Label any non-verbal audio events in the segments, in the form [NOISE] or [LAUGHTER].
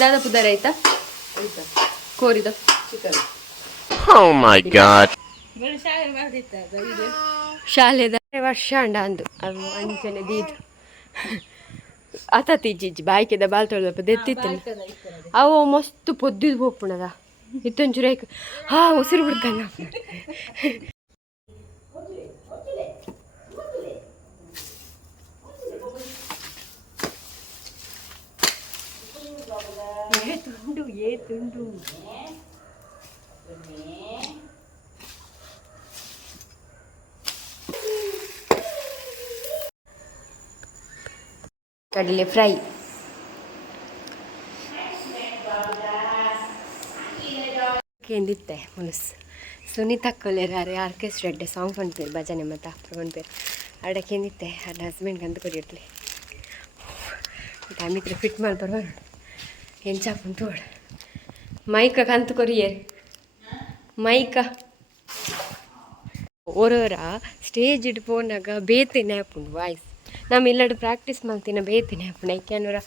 ದಾದ ಪುದಾರ ಆಯ್ತಾ? ಕೋರಿದ ಚಿಕನ್. ಮೈ ಗಾಡ್ god. ಶಾಲೆದ ವರ್ಷ ಅಂಡ ಅಂದು. ಅದು ಅಂಚನೆ ದೀದು. ಅತ ತಿಜ್ಜಿಜ್ಜಿ ಬಾಯ್ಕೆದ ಬಾಲ್ ತೊಳೆದಪ್ಪ ದೆತ್ತಿತ್ತೇನೆ ಅವು ಮಸ್ತ್ ಪೊದ್ದಿದ್ ಹೋಗ್ಪುಣದ ಇತ್ತೊಂಚೂರು ಐಕ್ ಹಾ ಉಸಿರು ಬಿಡ್ತಾನ. ತುಂಡು ಏ ತುಂಡು ಕಡಲೆ ಫ್ರೈ ಕೇಂದಿತ್ತೆ ಮುನಸ್ ಸುನೀತಾ ಕೊಲೆರಾರೆ ಆರ್ಕೆಸ್ಟ್ರೆಡ್ ಸಾಂಗ್ ಪಂಡ್ಪೇರು ಭಜನೆ ಮತ್ತು ಅಪ್ಪ ಪಂಡ್ಪೇರು ಅಡ ಕೇಂದಿತ್ತೆ ಅಡ ಹಸ್ಬೆಂಡ್ಗೆ ಅಂತ ಕೊಡಿರ್ಲಿ ಟೈಮ್ ಇದ್ರೆ ಫಿಟ್ ಮಾಡಿ ಬರುವ ಹೆಂಚಾಕೊಂಡು ತೋಡ ಮೈಕ ಕಂತು ಕೊರಿಯರ್ ಮೈಕ. ಓರೋರ ಸ್ಟೇಜ್ ಇಟ್ಟು ಪೋನಾಗ ಬೇತಿನ ಹಾಪುಂಡು ವಾಯ್ಸ್. ನಮ್ಮ ಇಲ್ಲಡು ಪ್ರಾಕ್ಟೀಸ್ ಮಾಡ್ತೀನ ಬೇತಿನ ಹಾಪುಂಡು ಐಕ್ಯಾನೂರ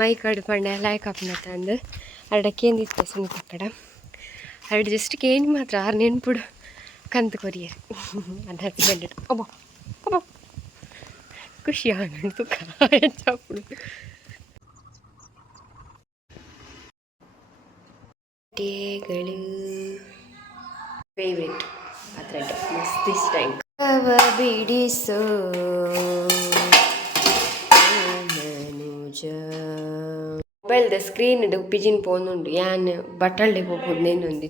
ಮೈಕ್ ಕಡು ಲೈಕ್ ಲಾಯ್ಕ್ ಹಾಪುನ ತಂದು ಅಡಕ್ಕೇಂದಿತ್ತೆ ಸುನೀತ ಕಡ ಅರಡು ಜಸ್ಟ್ ಕೇಂದ್ರ ಮಾತ್ರ ಆರು ನೆನ್ಪುಡು. ಕಂತು ಕೊರಿಯರ್ ಅದು ಬಂದಿಟ್ಟು ಅಬ್ಬ ಅಬ್ಬ. ಖುಷಿ ಆಗ ತುಕ ಹೆಚ್ಚಾಪುಡು ಟೇಗಳು ಫೇವ್ರೆಟ್ ಅದರಲ್ಲಿ ಮಸ್ತ್ ಇಷ್ಟ ಕವ ಬಿಡಿಸೋ. ಮನುಜ. ಮೊಬೈಲ್ದ ಸ್ಕ್ರೀನ್ ಪಿಜಿನ್ ಪೋನುಂಡು ಯಾನ್ ಬಟ್ಟಲ್ಡೆ ಹೋಗ್ಬೋದು ನೇನೊಂದಿ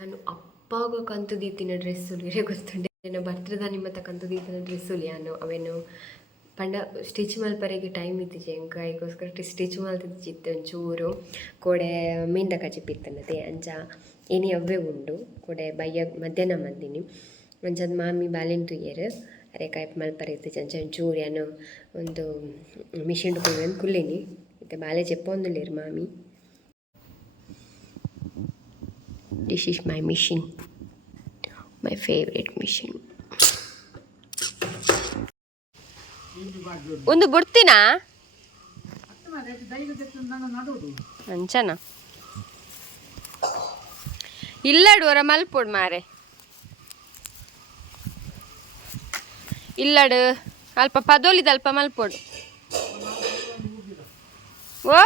ನಾನು ಅಪ್ಪಾಗ ಕಂತು ದೀತಿನ ಡ್ರೆಸ್ಸು ಬೇರೆ ಗೊತ್ತುಂಡೆ ಬರ್ತದ ನಿಮ್ಮ ತ ಕಂತು ದೀತಿನ ಡ್ರೆಸ್ಸು ಯಾನು ಅವೇನು ಪಂಡ ಸ್ಟಿಚ್ ಮಲ್ಪರೆಗೆ ಟೈಮ್ ಇತ್ತಿಜೆ ಎಂಕ ಅದಕ್ಕೋಸ್ಕರ ಸ್ಟಿಚ್ ಮಲ್ತಿದ್ದಿತ್ತು ಒಂಚೂರು. ಕೊಡೆ ಮೀಂದ ಕಚಿಪಿತ್ತನತೆ ಅಂಚ ಏನಿ ಅವ್ವೆ ಉಂಡು. ಕೊಡೆ ಬಯ್ಯ ಮಧ್ಯಾಹ್ನ ಮಂದಿನಿ. ಒಂಚದ ಮಾಮಿ ಬಾಲೆನ್ ತುಯ್ಯರು ಅರೆಕಾಯಿ ಮಲ್ಪರೆ ಇತ್ತಿಜೆ ಅಂಚ ಒಂಚೂರು ಏನು ಒಂದು ಮಿಷಿನ್ ಕುಯ್ಯನ್ ಕುಲ್ಲಿನಿ. ಇತ್ತೆ ಬಾಲೆ ಚೆಪ್ಪೊಂದುಲ್ಲೇರು ಮಾಮಿ. This is my machine my favourite machine ಒಂದು ಬುಡ್ತಿನ? ಅಂಚನ. ಇಲ್ಲಡು ಹೊರ ಮಲ್ಪೊಡು ಮಾರೆ. ಇಲ್ಲಡು ಅಲ್ಪ ಪದೋಲಿದ ಅಲ್ಪ ಮಲ್ಪೊಡು. ಓ?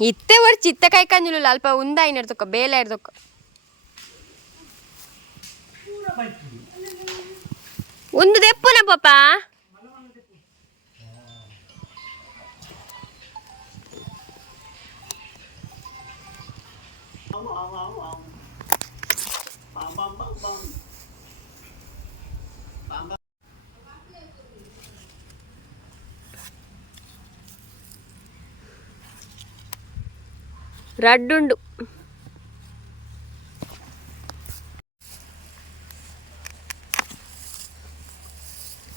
ಇತ್ತೆ ಒರ್ ಚಿತ್ತ ಕೈ ಕಂಜುಲು ಅಲ್ಪ ಉಂದ ಐನಡ್ತೊಕ್ಕ ಬೇಲೆ ಇಡ್ದೊಕ್ಕ ಒಂದು ದೆಪ್ಪುನ ಪಾಪ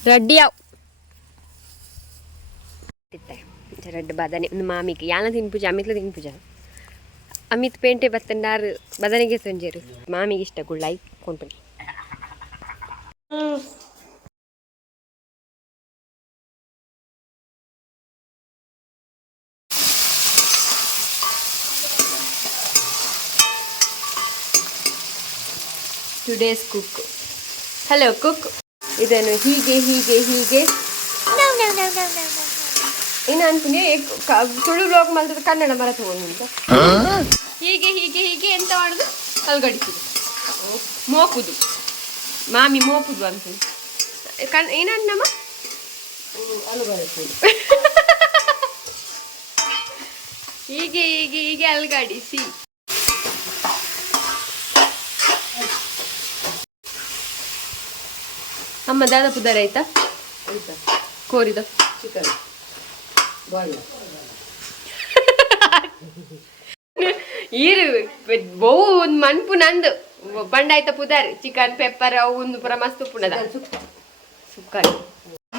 రెడ్డి అవు ரெண்டு பதனி இந்த மாமிக்கு யானை தின்பூஜா அமித்ல தின்பூஜா அமித் பேண்டே பத்தண்டார் பதனிக்கே செஞ்சாரு மாமிக்கு இஷ்ட குள்ளாய் ஃபோன் பண்ணி టుడేస్ కుక్ హలో కుక్ ಇದನ್ನು ಹೀಗೆ ಹೀಗೆ ಹೀಗೆ. ಏನಂತೀನಿ ತುಳು ಬ್ಲಾಗ್ ಮಾಡಿದ್ರೆ ಕನ್ನಡ ಮರ ತಗೊಂಡು ಅಂತ ಹೀಗೆ ಹೀಗೆ ಹೀಗೆ ಎಂತ ಮಾಡುದು? ಅಲ್ಗಡಿಸುದು ಮೋಕುದು. ಮಾಮಿ ಮೋಕುದು ಅಂತ. ಕಣ್ ಏನನ್ನಮ್ಮ ಹೀಗೆ ಹೀಗೆ ಹೀಗೆ ಅಲ್ಗಾಡಿಸಿ. ಅಮ್ಮ ದಾದ ದಾರಿ ಆಯ್ತಾ? ಕೋರಿದ ಚಿಕನ್. ಈರು [LAUGHS] ಬಹು ಒಂದು ಮನ್ಪು ನಂದು. ಬಂಡಾಯ್ತ ಪುದಾರಿ. ಚಿಕನ್ ಪೆಪ್ಪರ್ ಅವು ಒಂದು ಪುರ ಮಸ್ತ್ ಪುಣದ ಸುಕ್ಕಾಯಿ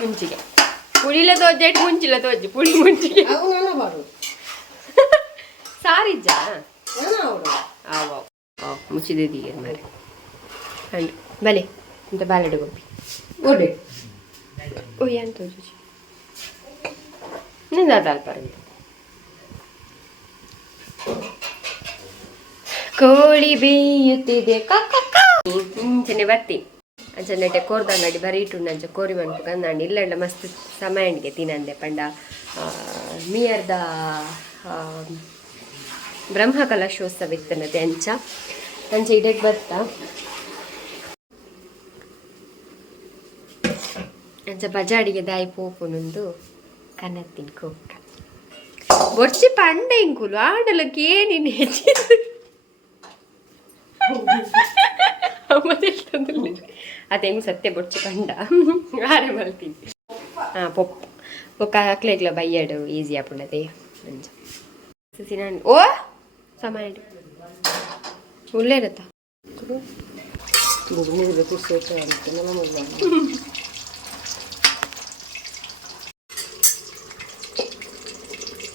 ಮುಂಚಿಗೆ. ಪುಳಿಲ ತೋಜೆ ಇಟ್ಟು ಮುಂಚಿಲ್ಲ ತೋಜಿ ಪುಳಿ ಮುಂಚಿಗೆ. ಸಾರಿಜ್ಜ ಅವ ಮುಚ್ಚಿದಿದ್ದೀಗ ಮರಿ ಬಲೆ ಇಂಥ ಬಾಲಡೆ ಗೊಬ್ಬಿ Ode. Uyan to Cici. Nu da dal parmi. ಕೋಳಿ ಬೇಯುತ್ತಿದೆ ಅಂಚನೆ ಬರ್ತಿ ಅಂಚನೆ ಕೋರ್ದಂಗಡಿ ಬರೀ ಇಟ್ಟು ನಂಚ ಕೋರಿ ಮನ್ಪುಗ ನಾನು ಇಲ್ಲೆಲ್ಲ ಮಸ್ತ್ ಸಮಯ ಅಂಡಿಗೆ ತಿನ್ನಂದೆ ಪಂಡ ಮಿಯರ್ದ ಬ್ರಹ್ಮ ಕಲಾಶೋತ್ಸವ ಇತ್ತನತೆ ಅಂಚ ಅಂಚೆ ಇಡಕ್ಕೆ ಬರ್ತಾ ಅಂಚ ಬಜಾಡಿಗೆ ದಾಯಿ ಪೋಪುನುಂದು ಕನ್ನತ್ತಿನ ಕೋಕ ಬೊರ್ಚಿ ಪಂಡ ಇಂಕುಲು ಆಡಲಕ್ಕೆ ಏನಿನ್ ಹೆಚ್ಚಿದ್ದು ಅದೇ ಹೆಂಗ್ ಸತ್ಯ ಬೊರ್ಚಿ ಪಂಡ ಆರೆ ಮಲ್ತೀನಿ ಹಾಂ ಪೊಪ್ಪು ಒಕ್ಕ ಅಕ್ಲೆಗ್ಲ ಬಯ್ಯಾಡು ಈಸಿ ಆಪುಂಡದೆ ಅಂಚ ಸಸಿ ನಾನು ಓ ಸಮಯ ಉಳ್ಳೇ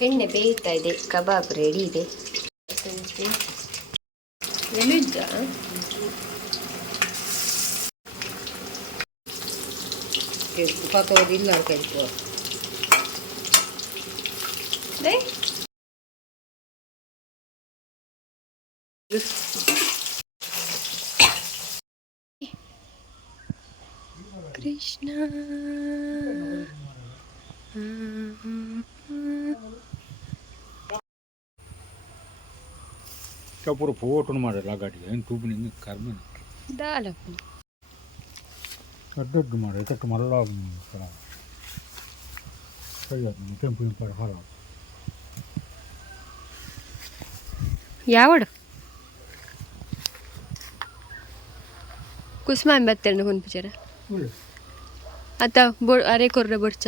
ಎಣ್ಣೆ ಬೇಯ್ತಾ ಇದೆ ಕಬಾಬ್ ರೆಡಿ ಇದೆ. ಪಕ್ಕದಲ್ಲಿ ಇಲ್ಲ ಕಲಿತು ಕೃಷ್ಣ. ಪೂರ ಫೋಟೋನು ಮಾಡಲ್ಲ ಗಾಡಿಗೆ ಏನು ತೂಪು ನಿಂಗೆ ಕರ್ಮ ದಾಲಪ್ಪ ದೊಡ್ಡ ಮಾಡಿ ಎಟ್ಟು ಮಲ್ಲ ಸರಿ ಕೆಂಪು ಕೆಂಪು ಹೊರ ಯಾವಡು ಕುಸ್ಮಾನ್ ಬತ್ತೇನೆ ಹೊಂದ್ಪಿಚಾರ ಆತ ಬೊ ಅರೆ ಕೊರ್ರೆ ಬೊಡ್ಚ